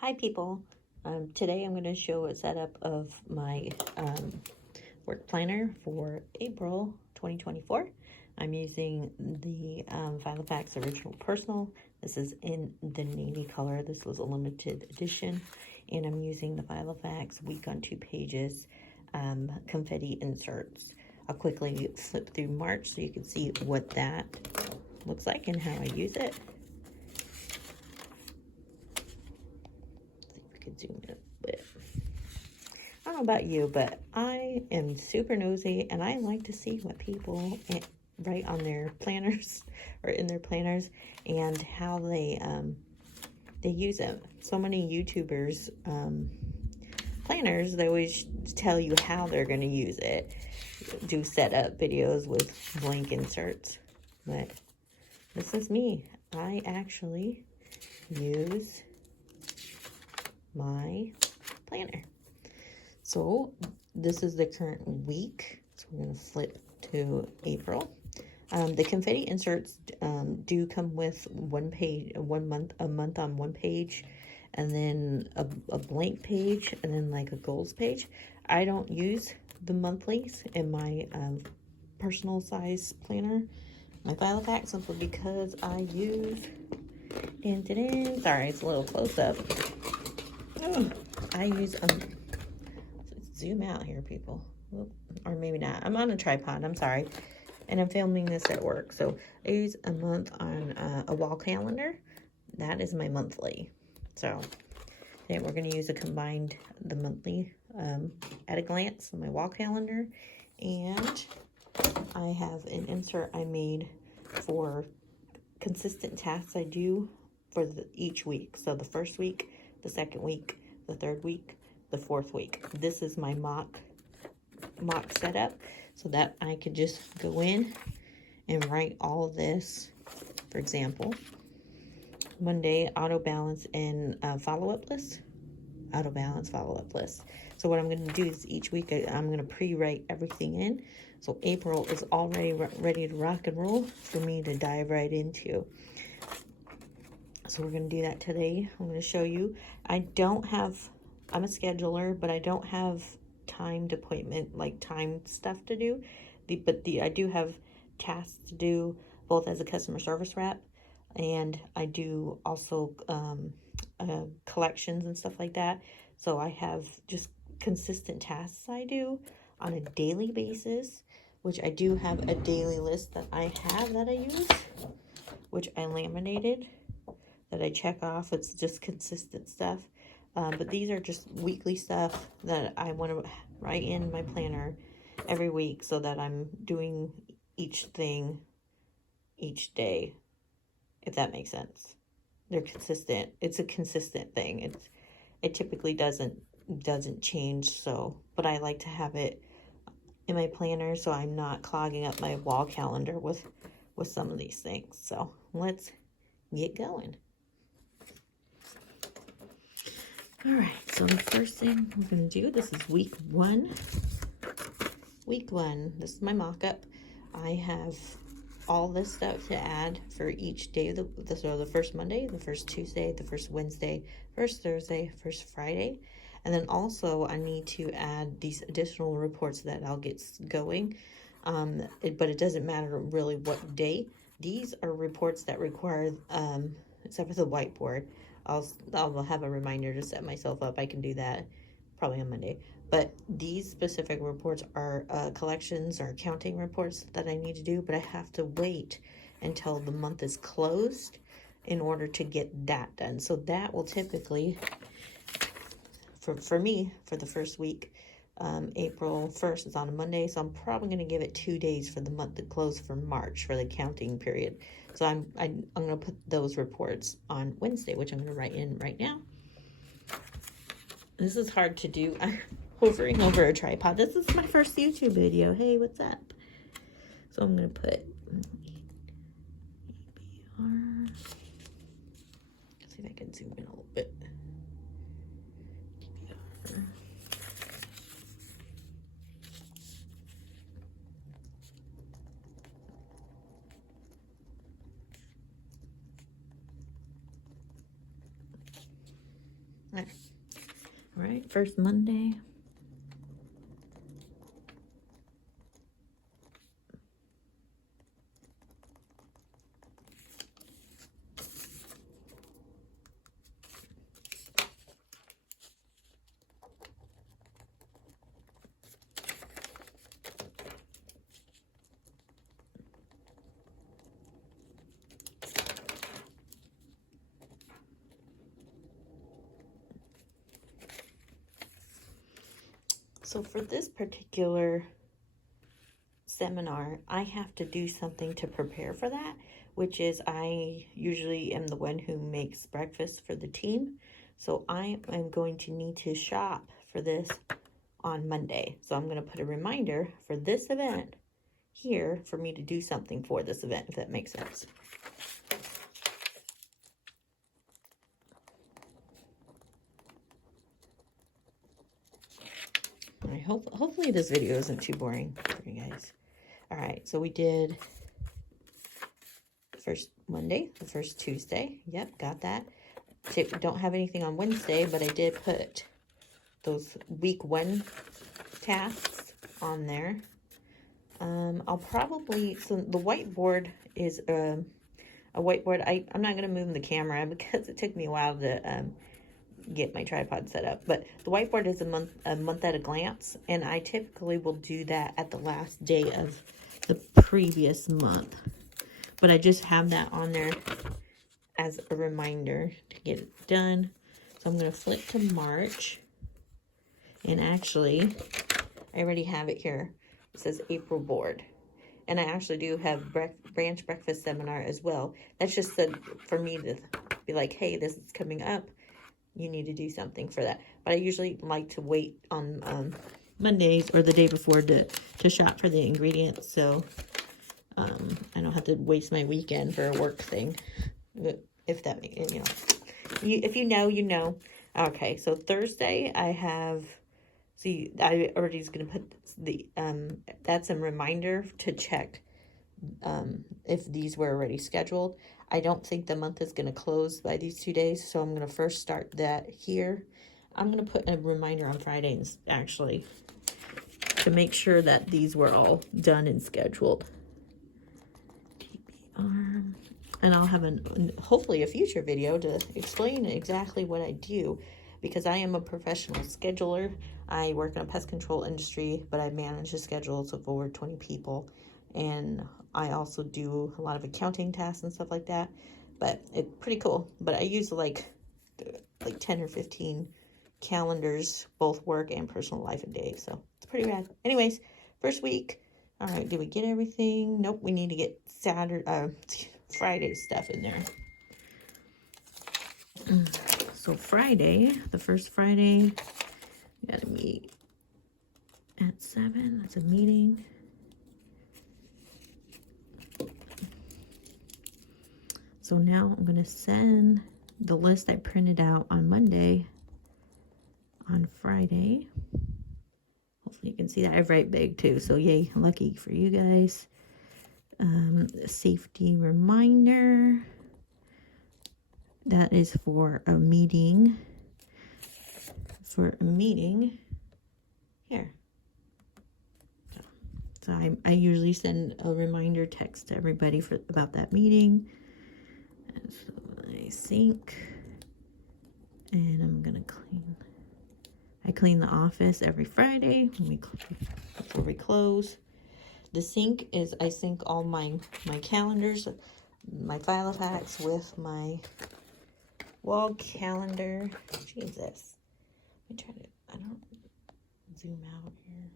Hi people, today I'm going to show a setup of my work planner for April 2024. I'm using the Filofax Original Personal. This is in the navy color. This was a limited edition, and I'm using the Filofax week on 2 pages confetti inserts. I'll quickly flip through March so you can see what that looks like and how I use it. Zoom in a bit. I don't know about you, but I am super nosy and I like to see what people write on their planners or in their planners and how they use them. So many YouTubers planners, they always tell you how they're going to use it, do setup videos with blank inserts, but this is me. I actually use my planner. So this is the current week. So we're going to flip to April. The confetti inserts do come with a month on one page, and then a blank page, and then like a goals page. I don't use the monthlies in my personal size planner, my Filofax, simply because I use, sorry, it's a little close up. I use, zoom out here, people. Or maybe not. I'm on a tripod, I'm sorry. And I'm filming this at work. So I use a month on a wall calendar. That is my monthly. So then we're going to use the monthly at a glance on my wall calendar. And I have an insert I made for consistent tasks I do for each week. So the first week, the second week, the third week, the fourth week. This is my mock setup so that I could just go in and write all of this. For example, Monday, auto balance and follow-up list. Auto balance, follow-up list. So what I'm going to do is each week I'm going to pre-write everything in. So April is already ready to rock and roll for me to dive right into. So we're going to do that today. I'm going to show you. I'm a scheduler, but I don't have timed appointment, like timed stuff to do. I do have tasks to do, both as a customer service rep, and I do also collections and stuff like that. So I have just consistent tasks I do on a daily basis, which I do have a daily list that I use, which I laminated, that I check off. It's just consistent stuff. But these are just weekly stuff that I want to write in my planner every week so that I'm doing each thing each day, if that makes sense. They're consistent. It's a consistent thing. It typically doesn't change, so, but I like to have it in my planner so I'm not clogging up my wall calendar with some of these things. So let's get going. All right, so the first thing we're going to do, this is week one. Week one, this is my mock-up. I have all this stuff to add for each day. So the first Monday, the first Tuesday, the first Wednesday, first Thursday, first Friday. And then also I need to add these additional reports that I'll get going. But it doesn't matter really what day. These are reports that require, except for the whiteboard, I'll have a reminder to set myself up. I can do that probably on Monday. But these specific reports are collections or accounting reports that I need to do, but I have to wait until the month is closed in order to get that done. So that will typically, for me, for the first week, April 1st is on a Monday, so I'm probably going to give it 2 days for the month to close for March for the counting period. So I'm going to put those reports on Wednesday, which I'm going to write in right now. This is hard to do. I'm hovering over a tripod. This is my first YouTube video. Hey, what's up? So I'm going to put ABR. Let's see if I can zoom in a little bit. All right, first Monday. So for this particular seminar, I have to do something to prepare for that, which is I usually am the one who makes breakfast for the team. So I am going to need to shop for this on Monday. So I'm going to put a reminder for this event here for me to do something for this event, if that makes sense. Hopefully this video isn't too boring for you guys. All right, so we did first Monday, the first Tuesday. Yep, got that. Don't have anything on Wednesday, but I did put those week 1 tasks on there. I'll probably, so the whiteboard is a whiteboard. I'm not going to move the camera because it took me a while to get my tripod set up, but the whiteboard is a month at a glance, and I typically will do that at the last day of the previous month, but I just have that on there as a reminder to get it done. So I'm going to flip to March, and actually I already have it here. It says April board, and I actually do have branch breakfast seminar as well. That's just for me to be like, hey, this is coming up. You need to do something for that. But I usually like to wait on Mondays or the day before to shop for the ingredients, so I don't have to waste my weekend for a work thing. If that, you know, if you know, you know. Okay, so Thursday I have. See, I already was gonna put the that's a reminder to check if these were already scheduled. I don't think the month is going to close by these 2 days, so I'm going to first start that here. I'm going to put a reminder on Fridays, actually, to make sure that these were all done and scheduled. TBR. And I'll have hopefully a future video to explain exactly what I do, because I am a professional scheduler. I work in a pest control industry, but I manage the schedules of over 20 people. And I also do a lot of accounting tasks and stuff like that, but it's pretty cool. But I use like 10 or 15 calendars, both work and personal life a day, so it's pretty rad. Anyways, first week. All right, did we get everything? Nope, we need to get Friday stuff in there. So Friday, the first Friday, we gotta meet at 7. That's a meeting. So now I'm going to send the list I printed out on Monday on Friday. Hopefully you can see that. I write big too, so yay, lucky for you guys. Safety reminder. That is for a meeting. Here. So I usually send a reminder text to everybody about that meeting. So I sink, and I'm gonna clean. I clean the office every Friday before we close. The sync is I sync all my calendars, my Filofax with my wall calendar. Jesus, let me try to. I don't zoom out here.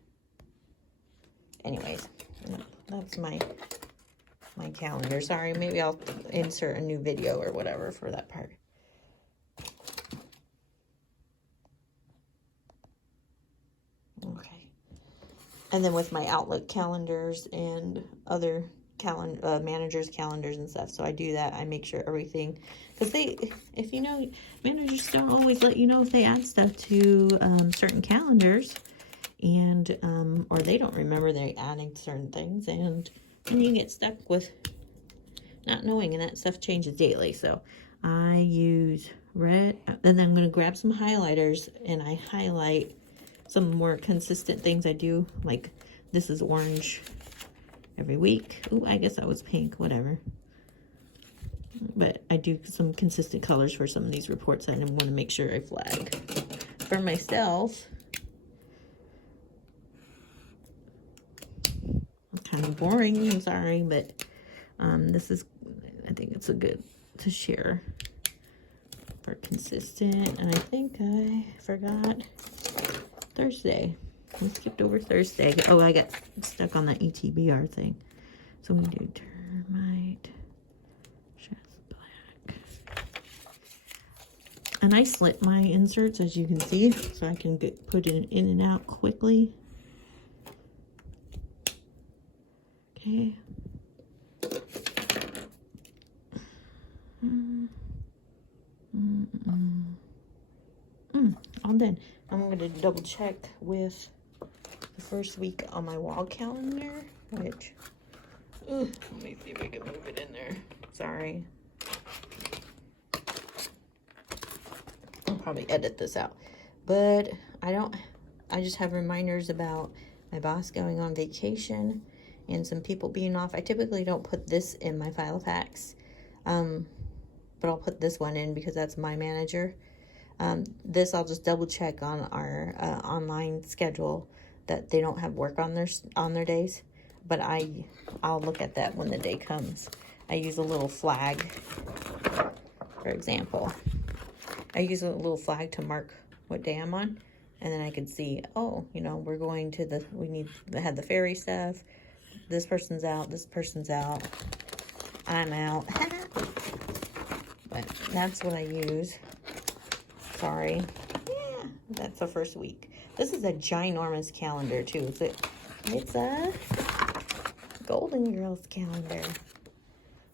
Anyways, that's my calendar. Sorry, maybe I'll insert a new video or whatever for that part. Okay. And then with my Outlook calendars and other managers' calendars and stuff. So I do that. I make sure everything, because if you know, managers don't always let you know if they add stuff to certain calendars, and or they don't remember they're adding certain things, and you get stuck with not knowing, and that stuff changes daily. So I use red. And then I'm going to grab some highlighters and I highlight some more consistent things I do. Like this is orange every week. Ooh, I guess that was pink, whatever. But I do some consistent colors for some of these reports that I want to make sure I flag. For myself, kind of boring, I'm sorry, but this is, I think it's a good to share for consistent. And I think I forgot Thursday. I skipped over Thursday. Oh, I got stuck on that ETBR thing. So we do termite, just black. And I slit my inserts, as you can see, so I can put it in and out quickly. Okay. All done. I'm going to double check with the first week on my wall calendar, which, let me see if I can move it in there. Sorry. I'll probably edit this out. But I just have reminders about my boss going on vacation and some people being off. I typically don't put this in my Filofax, but I'll put this one in because that's my manager. This I'll just double check on our online schedule that they don't have work on their days, but I'll look at that when the day comes. I use a little flag, for example. I use a little flag to mark what day I'm on, and then I can see, oh, you know, we're going to we had the ferry stuff. This person's out, I'm out. But that's what I use. Sorry. Yeah, that's the first week. This is a ginormous calendar too. It's a Golden Girls calendar.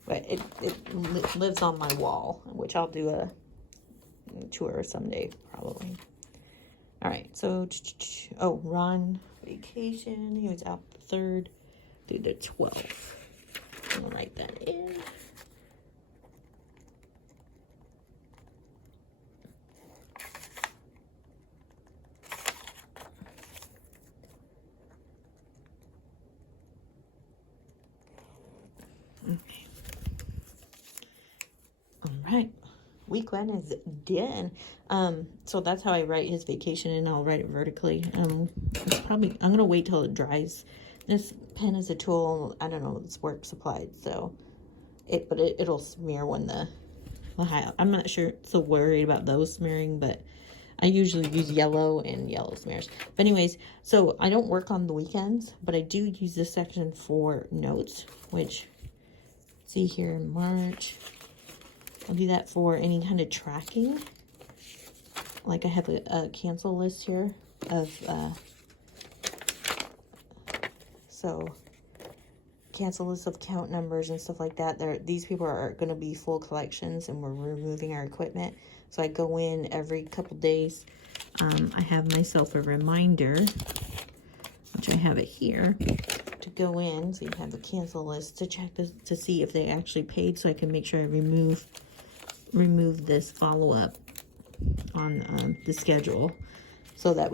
But it lives on my wall, which I'll do a tour someday probably. All right, so Ron vacation. He was out the 3rd through the 12th. I'm gonna write that in. Okay. All right. Week 1 is done. So that's how I write his vacation, and I'll write it vertically. I'm gonna wait till it dries. This pen is a tool. I don't know, it's work supplied, so it'll smear when the I'm not sure, so worried about those smearing, but I usually use yellow and yellow smears. But anyways, so I don't work on the weekends, but I do use this section for notes, which see here in March. I'll do that for any kind of tracking. Like I have a cancel list here of so cancel list of count numbers and stuff like that. These people are going to be full collections, and we're removing our equipment. So I go in every couple days. I have myself a reminder, which I have it here, to go in. So you have the cancel list to check this to see if they actually paid, so I can make sure I remove this follow-up on the schedule, so that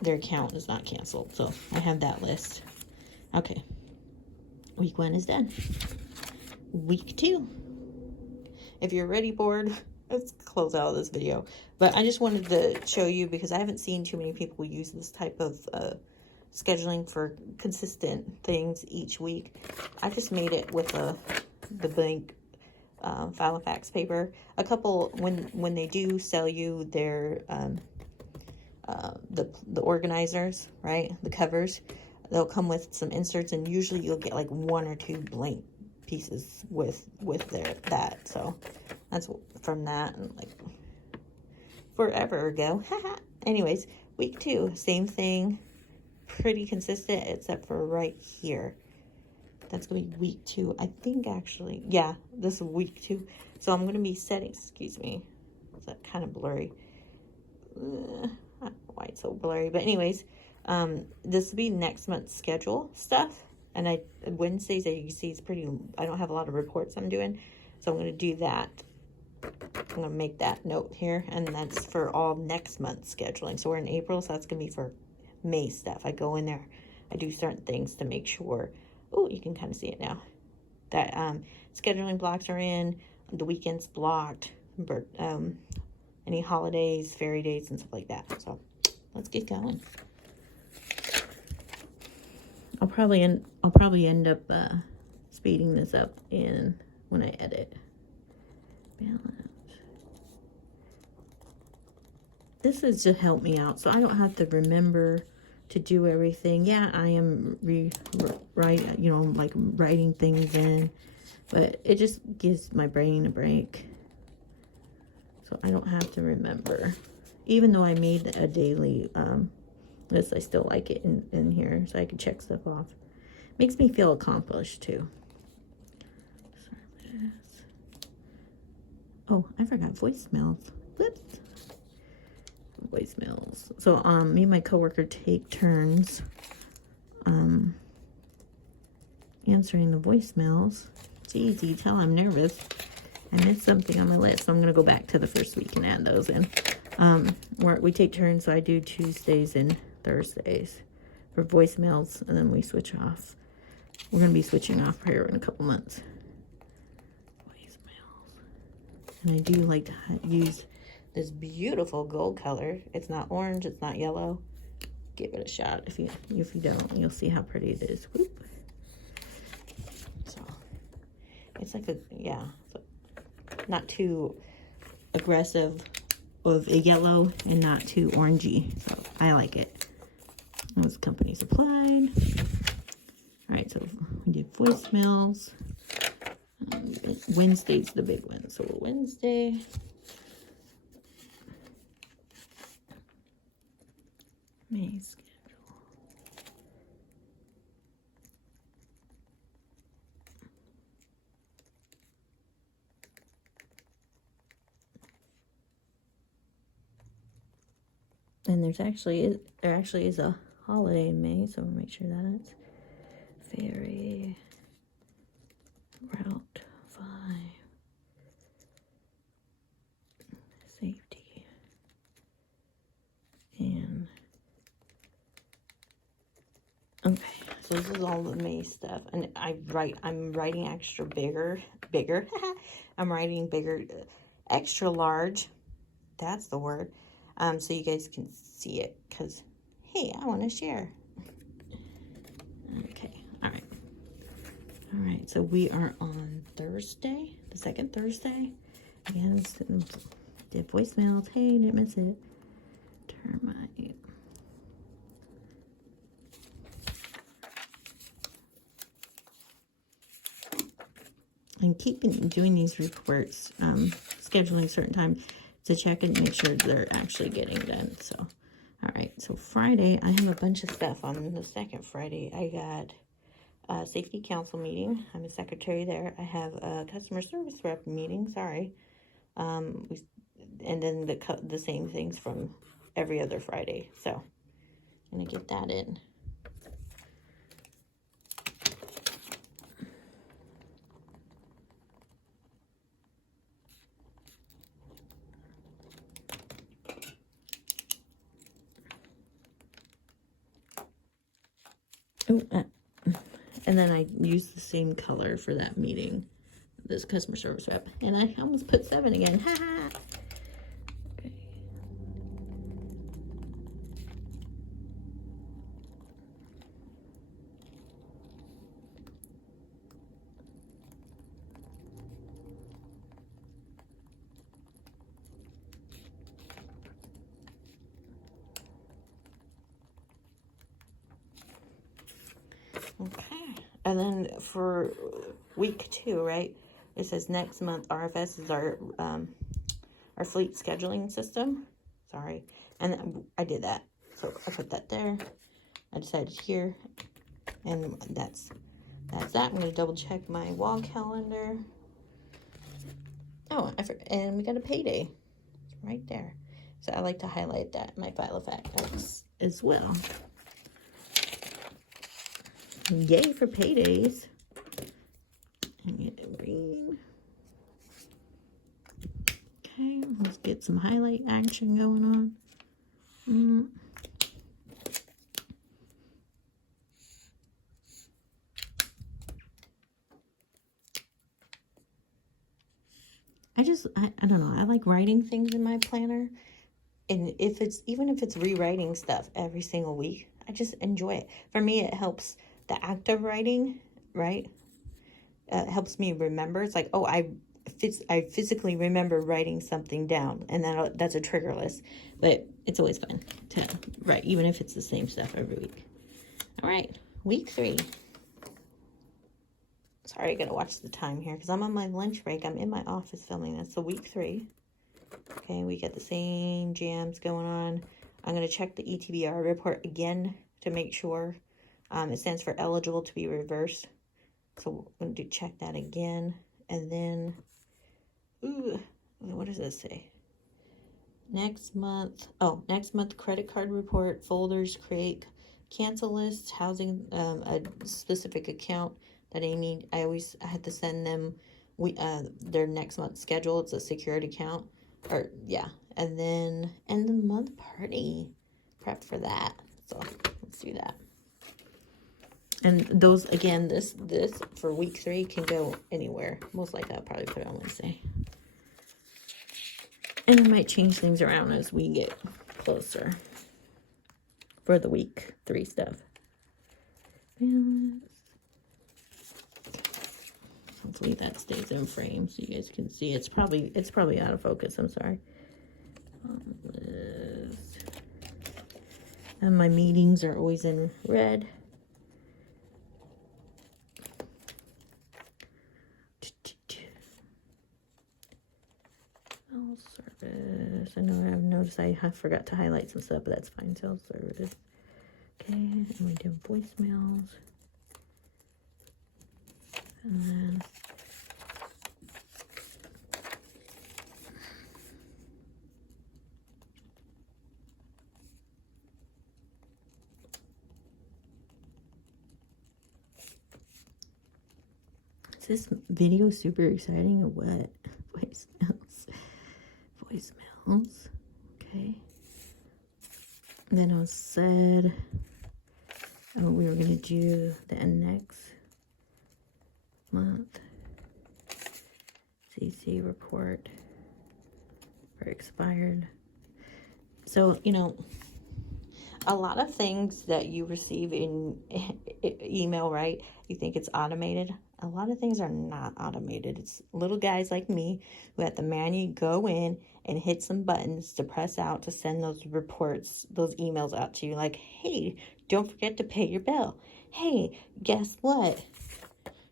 their account is not canceled. So I have that list. Okay, week 1 is done. Week 2. If you're ready, board, let's close out this video. But I just wanted to show you, because I haven't seen too many people use this type of scheduling for consistent things each week. I just made it with the blank Filofax paper. A couple, when they do sell you their the organizers, right, the covers, they'll come with some inserts, and usually you'll get like 1 or 2 blank pieces with that. So that's from that, and like forever ago. Anyways, week 2, same thing, pretty consistent, except for right here. That's gonna be week 2, I think. Actually, yeah, this is week 2. So I'm gonna be setting, excuse me, is that kind of blurry? I don't know why it's so blurry, but anyways, this will be next month's schedule stuff. And Wednesdays, as you can see, it's pretty, I don't have a lot of reports I'm doing, so I'm going to do that I'm going to make that note here, and that's for all next month's scheduling. So we're in April, so that's going to be for May stuff. I go in there, I do certain things to make sure, oh, you can kind of see it now, that scheduling blocks are in, the weekends blocked, any holidays, fairy days, and stuff like that. So let's get going. I'll probably end up speeding this up when I edit. Balance. This is to help me out, so I don't have to remember to do everything. Yeah, I am writing things in, but it just gives my brain a break, so I don't have to remember. Even though I made a daily list, I still like it in here, so I can check stuff off. Makes me feel accomplished too. Oh, I forgot voicemails. Whoops. Voicemails. So me and my coworker take turns answering the voicemails. It's easy. Tell I'm nervous. I missed something on my list, so I'm gonna go back to the first week and add those in. We take turns, so I do Tuesdays and Thursdays for voicemails, and then we switch off. We're gonna be switching off here in a couple months. Voicemails. And I do like to use this beautiful gold color. It's not orange, it's not yellow. Give it a shot. If you don't, you'll see how pretty it is. Whoop. So it's like so not too aggressive of a yellow and not too orangey. So I like it. Those company supplied. All right, so we did voicemails. Wednesday's the big one. So Wednesday. May schedule. And there actually is a holiday in May, so we'll make sure that it's ferry route 5 safety and okay. So this is all the May stuff, and I'm writing extra bigger. I'm writing bigger, extra large. That's the word. So you guys can see it, because, hey, I want to share. Okay, all right, so we are on Thursday, the second Thursday. Again, did voicemails. Hey, didn't miss it. Termite. And keep doing these reports, scheduling certain time to check and make sure they're actually getting done. So, all right. So Friday, I have a bunch of stuff on the second Friday. I got a safety council meeting. I'm a secretary there. I have a customer service rep meeting. Sorry. And then the same things from every other Friday. So I'm gonna get that in. And then I used the same color for that meeting, this customer service rep. And I almost put 7 again. Ha ha. Okay. And then for week 2, right? It says next month RFS is our fleet scheduling system. Sorry. And I did that. So I put that there. I decided here. And that's that. I'm going to double check my wall calendar. Oh, and we got a payday. It's right there. So I like to highlight that in my Filofax as well. Yay for paydays. And get it green. Okay, let's get some highlight action going on. I don't know. I like writing things in my planner. And even if it's rewriting stuff every single week, I just enjoy it. For me, it helps the act of writing, right? It helps me remember. It's like, oh, I physically remember writing something down, and that's a trigger list. But it's always fun to write, even if it's the same stuff every week. All right, week 3. Sorry, I gotta watch the time here because I'm on my lunch break. I'm in my office filming this. So week 3. Okay, we got the same jams going on. I'm gonna check the ETBR report again to make sure. It stands for eligible to be reversed. So I'm gonna check that again. And then, what does this say? Next month credit card report, folders, create, cancel lists, housing, a specific account that I had to send them their next month's schedule. It's a secured account, and then end of the month party, prep for that. So let's do that. And those, again, this for week 3 can go anywhere. Most likely I'll probably put it on Wednesday. And I might change things around as we get closer for the week 3 stuff. Balance. Hopefully that stays in frame so you guys can see. It's probably out of focus. I'm sorry. And my meetings are always in red. Service. I know I've noticed I forgot to highlight some stuff, but that's fine. Sales service. Okay, and we do voicemails. And then is this video super exciting or what? Voicemails. Okay. And then I said, we were going to do the next month CC report for expired. So, a lot of things that you receive in email, right? You think it's automated. A lot of things are not automated. It's little guys like me who have to manually go in and hit some buttons to press out to send those reports, those emails out to you. Like, hey, don't forget to pay your bill. Hey, guess what?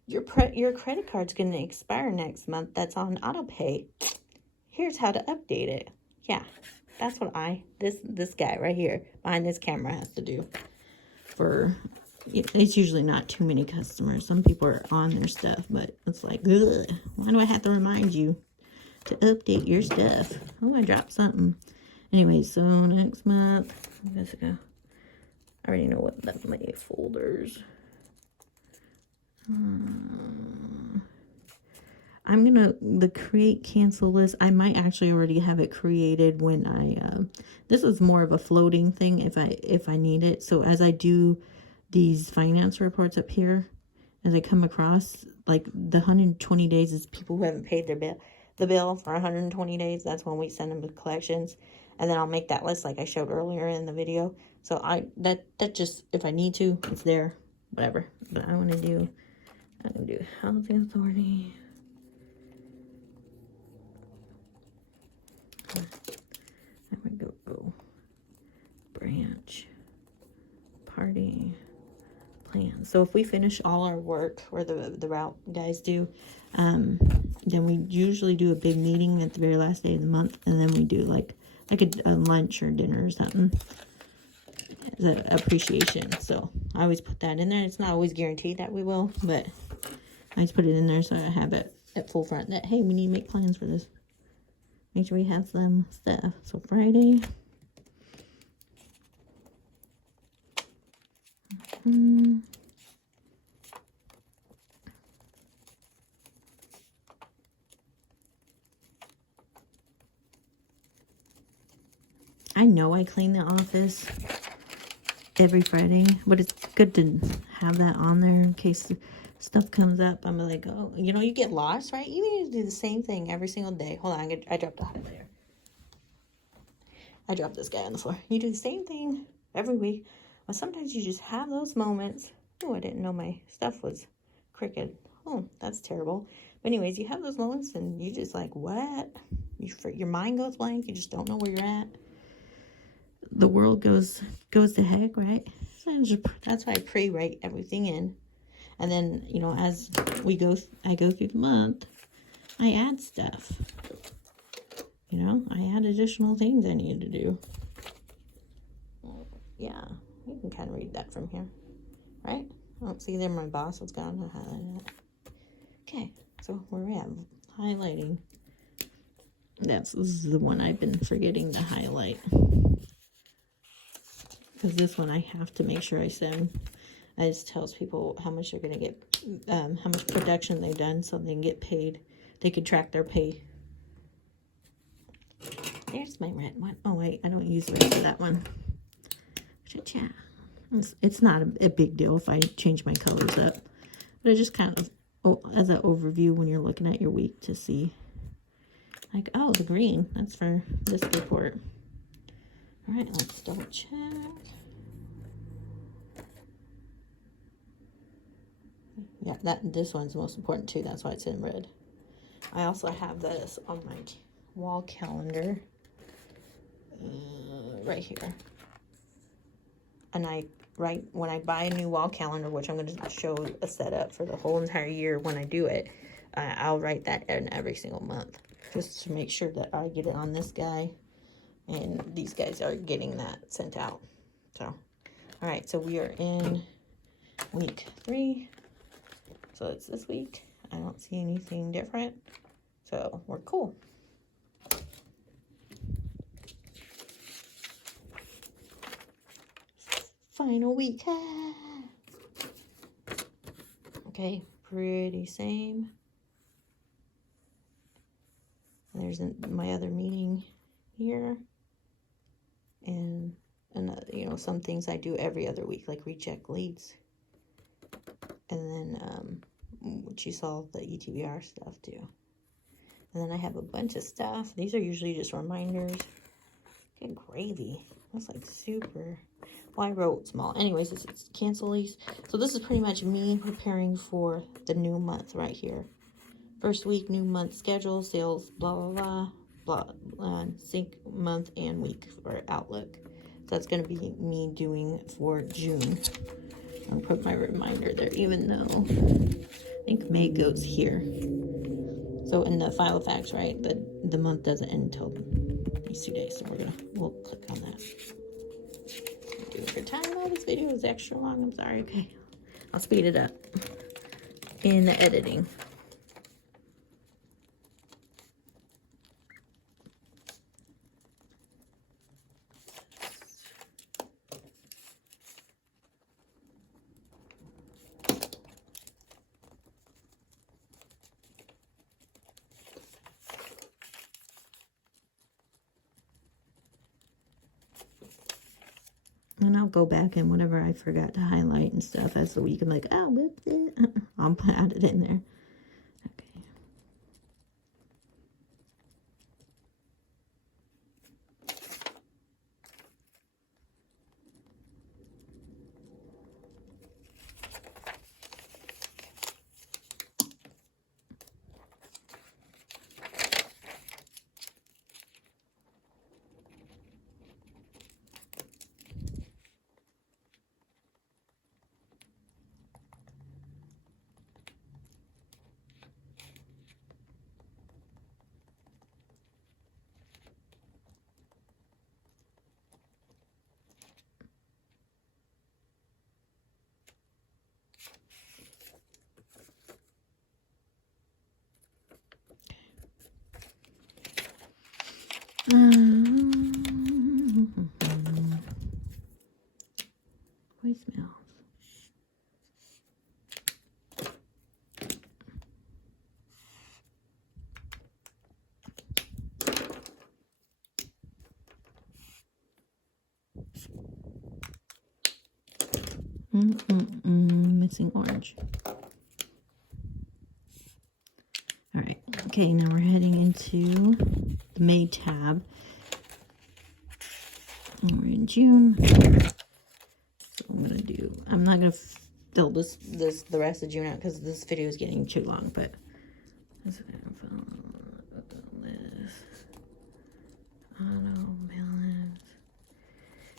Your credit card's going to expire next month. That's on auto pay. Here's how to update it. Yeah, that's what this guy right here behind this camera has to do. It's usually not too many customers. Some people are on their stuff, but it's like, ugh, why do I have to remind you to update your stuff? Oh, I dropped something. Anyway, so next month, I already know what my folders. I'm gonna the create cancel list. I might actually already have it created when this is more of a floating thing if I need it. So as I do these finance reports up here, as I come across, like the 120 days is people who haven't paid the bill for 120 days. That's when we send them to collections, and then I'll make that list like I showed earlier in the video. So that just, if I need to, it's there, whatever. But I'm gonna do housing authority. There we go. Branch, party, plan. So if we finish all our work, or the route guys do, then we usually do a big meeting at the very last day of the month, and then we do like a lunch or dinner or something as an appreciation. So I always put that in there. It's not always guaranteed that we will, but I just put it in there so I have it at full front that, hey, we need to make plans for this. Make sure we have some stuff. So Friday. I know I clean the office every Friday, but it's good to have that on there in case stuff comes up. I'm like, oh, you know, you get lost, right? You need to do the same thing every single day. Hold on, I dropped the highlighter. I dropped this guy on the floor. You do the same thing every week, but sometimes you just have those moments. Oh, I didn't know my stuff was crooked. Oh, that's terrible. But anyways, you have those moments and you just like, what? Your mind goes blank. You just don't know where you're at. The world goes to heck, right? So that's why I pre-write everything in. And then, you know, as I go through the month, I add stuff. You know, I add additional things I need to do. Yeah, you can kind of read that from here, right? Oh, see there, my boss was gone. I highlighted it. Okay, so where we at? Highlighting. This is the one I've been forgetting to highlight. Because this one I have to make sure I send. It just tells people how much they're going to get, how much production they've done so they can get paid. They can track their pay. There's my red one. Oh, wait, I don't use red for that one. It's not a big deal if I change my colors up. But it just kind of, as an overview when you're looking at your week to see. Like, oh, the green, that's for this report. All right, let's double check. Yeah, this one's the most important too. That's why it's in red. I also have this on my wall calendar right here. And when I buy a new wall calendar, which I'm going to show a setup for the whole entire year when I do it, I'll write that in every single month just to make sure that I get it on this guy and these guys are getting that sent out. So, all right, so we are in week 3. So it's this week. I don't see anything different. So we're cool. Final week. Okay, pretty same. And there's my other meeting here. And you know, some things I do every other week, like reject leads. And then, which you saw the ETBR stuff too. And then I have a bunch of stuff. These are usually just reminders. Good gravy. That's like super. Well, I wrote small. Anyways, it's cancel these. So this is pretty much me preparing for the new month right here. First week, new month schedule, sales, blah, blah, blah, blah. Sync month and week for Outlook. So that's going to be me doing for June. I'll put my reminder there, even though I think May goes here. So in the Filofax, right, the month doesn't end until these 2 days. So we'll click on that. Do it for time. Oh, this video is extra long. I'm sorry. Okay, I'll speed it up in the editing. And I'll go back and whatever I forgot to highlight and stuff as the week, I'm like, oh, whoops, I'll add it in there. Okay. Voicemails. Missing orange. All right. Okay, now we're heading into the May tab. And we're in June. So I'm not gonna fill this the rest of June out because this video is getting too long, but this auto balance.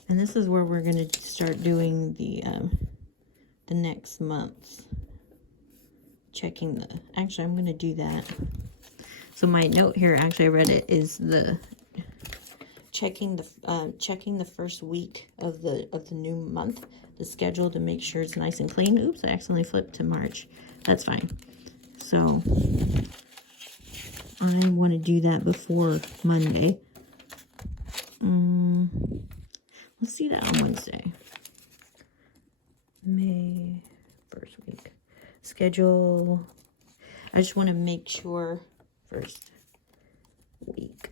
And this is where we're gonna start doing the next month. Checking actually I'm gonna do that. So my note here, actually I read it, is the checking the first week of the new month, the schedule, to make sure it's nice and clean. Oops, I accidentally flipped to March. That's fine. So I want to do that before Monday. Let's see that on Wednesday. May first week. Schedule. I just want to make sure first week.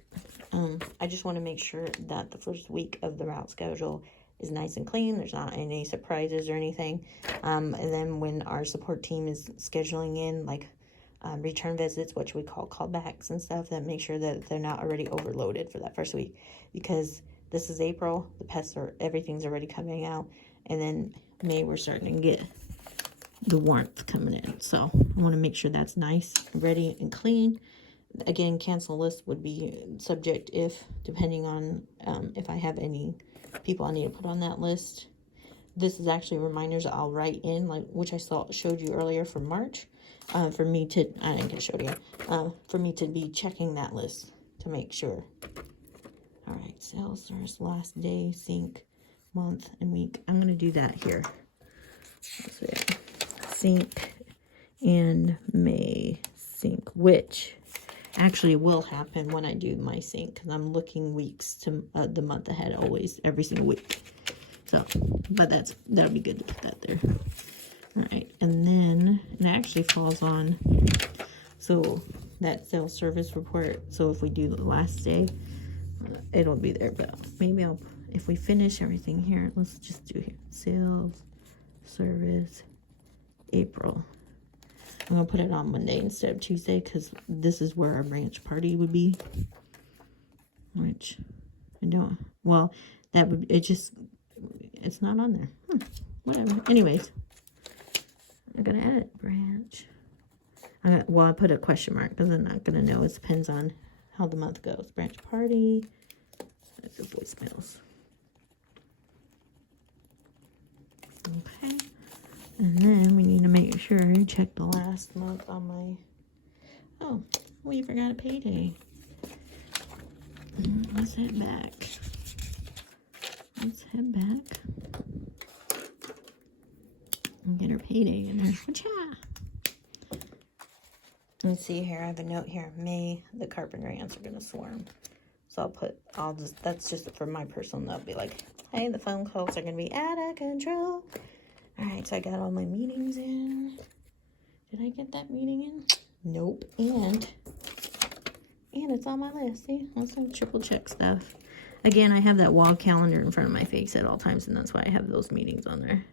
I just want to make sure that the first week of the route schedule is nice and clean. There's not any surprises or anything. And then when our support team is scheduling in, like return visits, which we call callbacks and stuff, that make sure that they're not already overloaded for that first week. Because this is April, everything's already coming out. And then May, we're starting to get the warmth coming in. So I want to make sure that's nice, ready, and clean. Again, cancel list would be subject depending on if I have any people I need to put on that list. This is actually reminders I'll write in, like which I showed you earlier for March. For me to, I didn't get showed you, for me to be checking that list to make sure. All right, sales source, last day, sync, month, and week. I'm going to do that here. Let's see. Sync and May sync, which actually will happen when I do my sync, because I'm looking weeks to the month ahead always, every single week. So, but that'll be good to put that there. All right, and then it actually falls on, so that sales service report. So if we do the last day, it'll be there. But maybe if we finish everything here, let's just do here, sales service April. I'm gonna put it on Monday instead of Tuesday, because this is where our branch party would be, which I don't, well, that would, it's not on there. Whatever. Anyways, I'm gonna edit branch. Well, I put a question mark because I'm not gonna know. It depends on how the month goes. Branch party. There's the voicemails. Okay. And then we need to make sure you check the last month on my, oh, we forgot a payday. Let's head back. Let's head back and get our payday in there. Whatcha? Let's see here. I have a note here. May, the carpenter ants are going to swarm. So that's just for my personal note. Be like, hey, the phone calls are going to be out of control. All right, so I got all my meetings in. Did I get that meeting in? Nope. And it's on my list. See, let's triple check stuff. Again, I have that wall calendar in front of my face at all times, and that's why I have those meetings on there.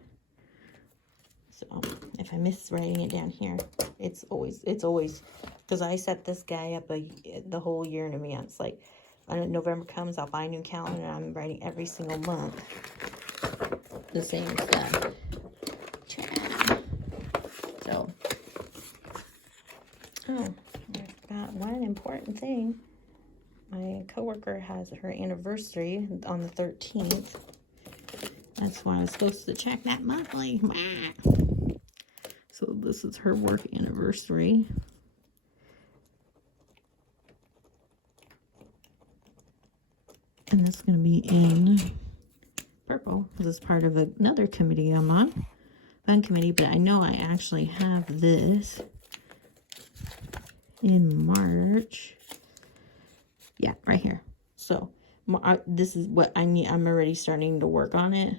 So if I miss writing it down here, it's always because I set this guy up the whole year in advance. Like when November comes, I'll buy a new calendar. And I'm writing every single month the same stuff. So, oh, I forgot one important thing. My coworker has her anniversary on the 13th. That's why I was supposed to check that monthly. So this is her work anniversary. And this is going to be in purple because it's part of another committee I'm on. Fun committee, but I know I actually have this in March. Yeah, right here. So this is what I need. I'm already starting to work on it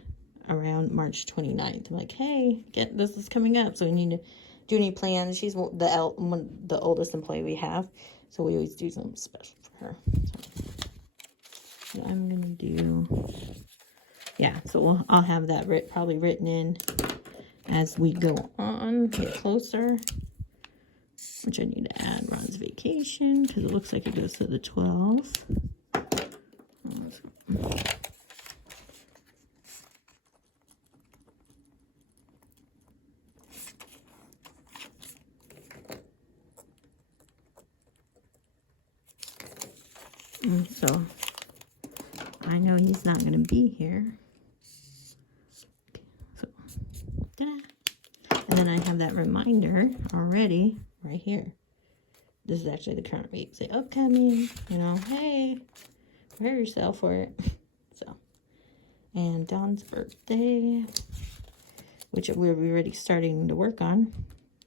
around March 29th. I'm like, hey, this is coming up, so we need to do any plans. She's the oldest employee we have, so we always do something special for her. So I'm gonna do, yeah. So I'll have that probably written in as we go on, get closer, which I need to add Ron's vacation because it looks like it goes to the 12th. So I know he's not going to be here. So, ta-da. And then I have that reminder already right here. This is actually the current week. Say upcoming, you know, hey, prepare yourself for it. So, and Dawn's birthday, which we're already starting to work on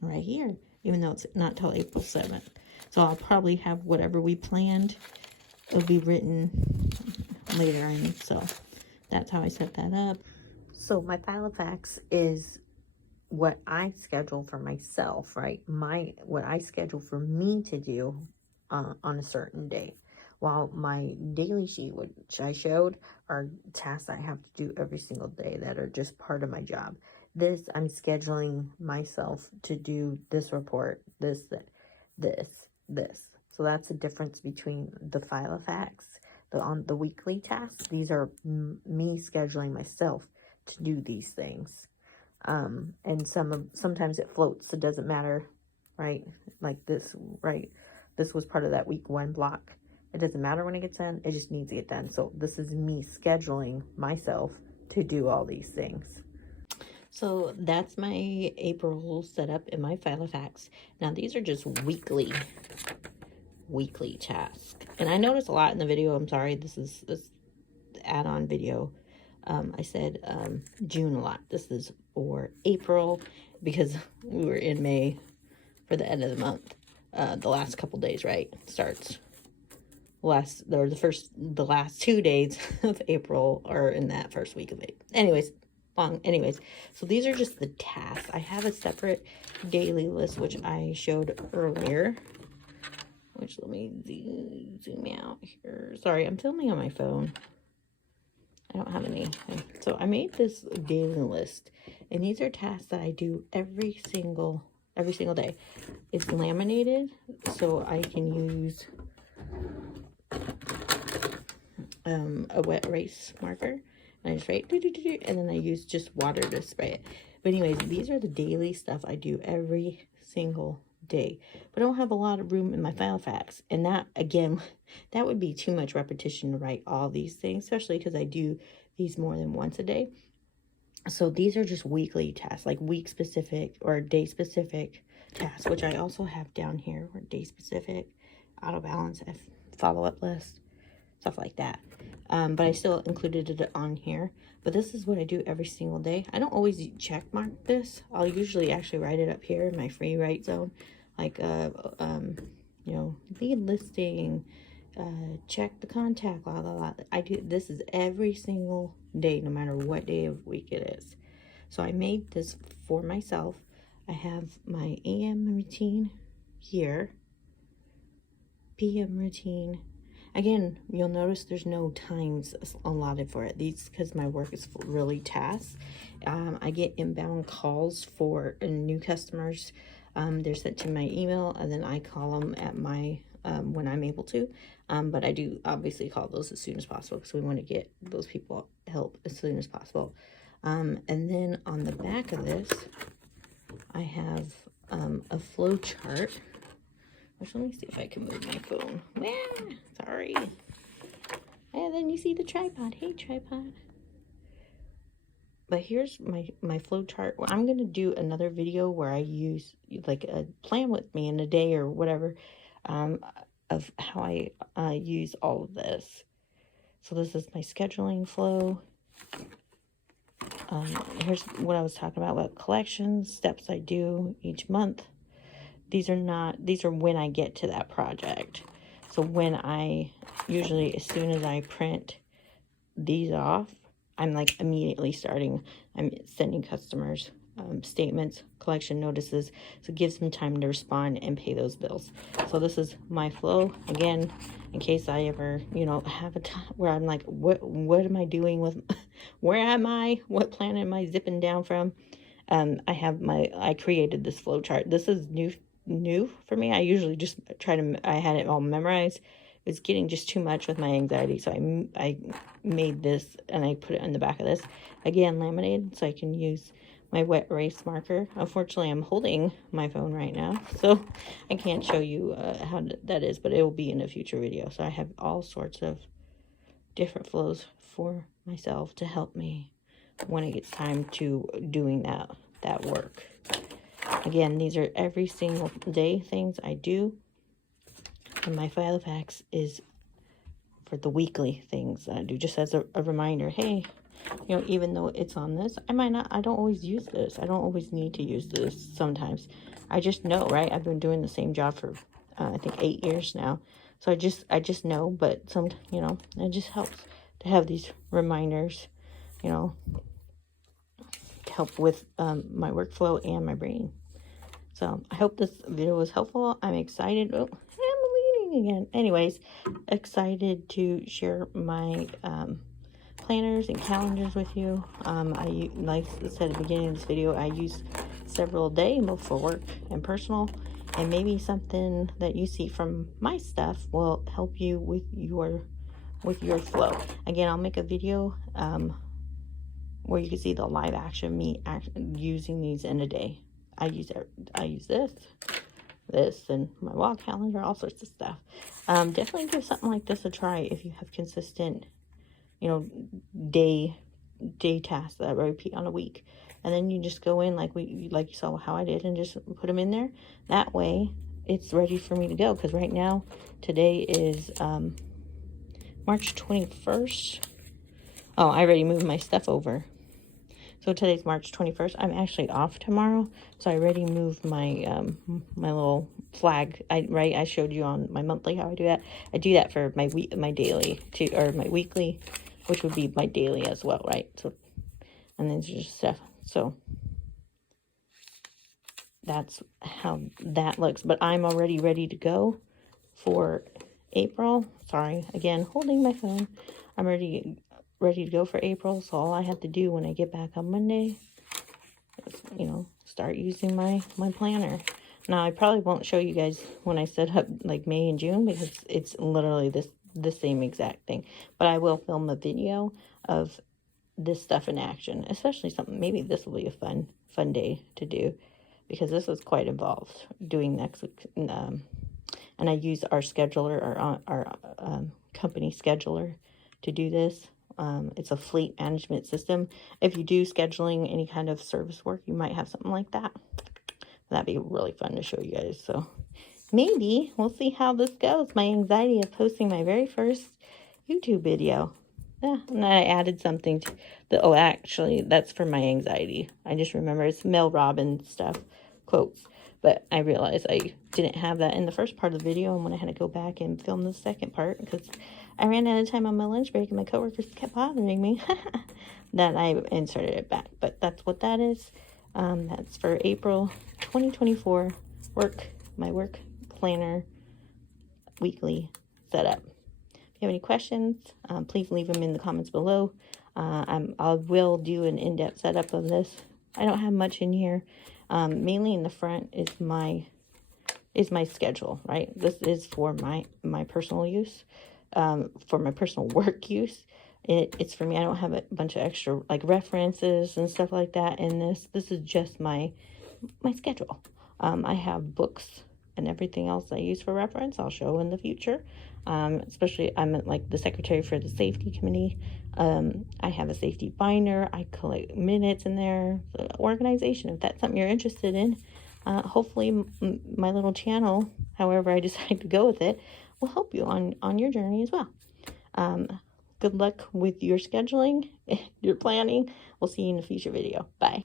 right here, even though it's not till April 7th. So I'll probably have whatever we planned. It'll be written later on, so that's how I set that up. So my Filofax is what I schedule for myself, right? What I schedule for me to do on a certain day. While my daily sheet, which I showed, are tasks I have to do every single day that are just part of my job. This, I'm scheduling myself to do this report, this. So that's the difference between the Filofax, on the weekly tasks. These are me scheduling myself to do these things. And sometimes it floats, it doesn't matter, right? Like this, right? This was part of that week 1 block. It doesn't matter when it gets done, it just needs to get done. So this is me scheduling myself to do all these things. So that's my April setup in my Filofax. Now these are just weekly tasks. And I noticed a lot in the video, I'm sorry, this is this add-on video. I said June a lot. This is for April because we were in May for the end of the month. The last couple days, right? Starts the last 2 days of April are in that first week of April. Anyways, so these are just the tasks. I have a separate daily list, which I showed earlier. Which, let me zoom out here. Sorry, I'm filming on my phone. I don't have any. So I made this daily list, and these are tasks that I do every single day. It's laminated, so I can use a wet erase marker, and I just write and then I use just water to spray it. But anyways, these are the daily stuff I do every single day. But I don't have a lot of room in my Filofax, and that, again, that would be too much repetition to write all these things, especially because I do these more than once a day. So these are just weekly tasks, like week specific or day specific tasks, which I also have down here, or day specific, auto balance, follow-up list, stuff like that. But I still included it on here. But this is what I do every single day. I don't always check mark this. I'll usually actually write it up here in my free write zone, like you know, lead listing, check the contact, blah blah blah. I do this is every single day, no matter what day of the week it is. So I made this for myself. I have my AM routine here, PM routine. Again, you'll notice there's no times allotted for it. These, because my work is really tasks. I get inbound calls for new customers. They're sent to my email, and then I call them at my when I'm able to. But I do obviously call those as soon as possible because we want to get those people help as soon as possible. And then on the back of this, I have a flow chart. Which, let me see if I can move my phone. Sorry. And then you see the tripod. Hey, tripod. But here's my flow chart. Well, I'm going to do another video where I use, like, a plan with me in a day or whatever, of how I use all of this. So this is my scheduling flow. Here's what I was talking about collections, steps I do each month. These are when I get to that project. So when usually as soon as I print these off, I'm like immediately I'm sending customers statements, collection notices, so it gives them time to respond and pay those bills. So this is my flow, again, in case I ever, you know, have a time where I'm like, what am I doing with, where am I, what planet am I zipping down from? I created this flow chart. This is new for me. I usually just I had it all memorized. It was getting just too much with my anxiety, so I made this and I put it on the back of this. Again, laminated, so I can use my wet erase marker. Unfortunately, I'm holding my phone right now, so I can't show you how that is, but it will be in a future video. So I have all sorts of different flows for myself to help me when it gets time to doing that work. Again, these are every single day things I do, and my Filofax is for the weekly things that I do, just as a reminder. Hey, you know, even though it's on this, I don't always use this. I don't always need to use this sometimes. I just know, right? I've been doing the same job for, I think 8 years now. So I just know, but you know, it just helps to have these reminders, you know, to help with my workflow and my brain. So I hope this video was helpful. I'm excited. Oh, I'm leaning again. Anyways, excited to share my planners and calendars with you. Like I said at the beginning of this video, I use several a day, both for work and personal, and maybe something that you see from my stuff will help you with your flow. Again, I'll make a video where you can see the live action me using these in a day. I use this and my wall calendar, all sorts of stuff. Definitely give something like this a try if you have consistent, you know, day tasks that repeat on a week, and then you just go in like you saw how I did, and just put them in there. That way it's ready for me to go, because right now, today is March 21st. Oh, I already moved my stuff over. So today's March 21st. I'm actually off tomorrow, so I already moved my my little flag. I showed you on my monthly how I do that. I do that for my daily too, or my weekly, which would be my daily as well, right? So, and then just stuff. So that's how that looks. But I'm already ready to go for April. Sorry, again, holding my phone. I'm ready to go for April. So all I have to do when I get back on Monday is, you know, start using my planner. Now, I probably won't show you guys when I set up like May and June, because it's literally the same exact thing. But I will film a video of this stuff in action, especially something, maybe this will be a fun day to do, because this is quite involved doing next week. And I use our scheduler, our company scheduler, to do this. It's a fleet management system. If you do scheduling any kind of service work, you might have something like that. That'd be really fun to show you guys. So maybe we'll see how this goes. My anxiety of posting my very first YouTube video. Yeah, and I added something to the, oh, actually, that's for my anxiety. I just remember it's Mel Robbins stuff, quotes. But I realized I didn't have that in the first part of the video, and when I had to go back and film the second part, because I ran out of time on my lunch break and my coworkers kept bothering me, that I inserted it back. But that's what that is. That's for April 2024 my work planner weekly setup. If you have any questions, please leave them in the comments below. I will do an in-depth setup of this. I don't have much in here. Mainly in the front is my schedule, right? This is for my personal use, for my personal work use. It's for me. I don't have a bunch of extra like references and stuff like that in this. This is just my schedule. I have books and everything else I use for reference. I'll show in the future. Especially I'm like the secretary for the safety committee. I have a safety binder. I collect minutes in there. Organization, if that's something you're interested in. Hopefully my little channel, however I decide to go with it, will help you on your journey as well. Good luck with your scheduling, your planning. We'll see you in a future video. Bye.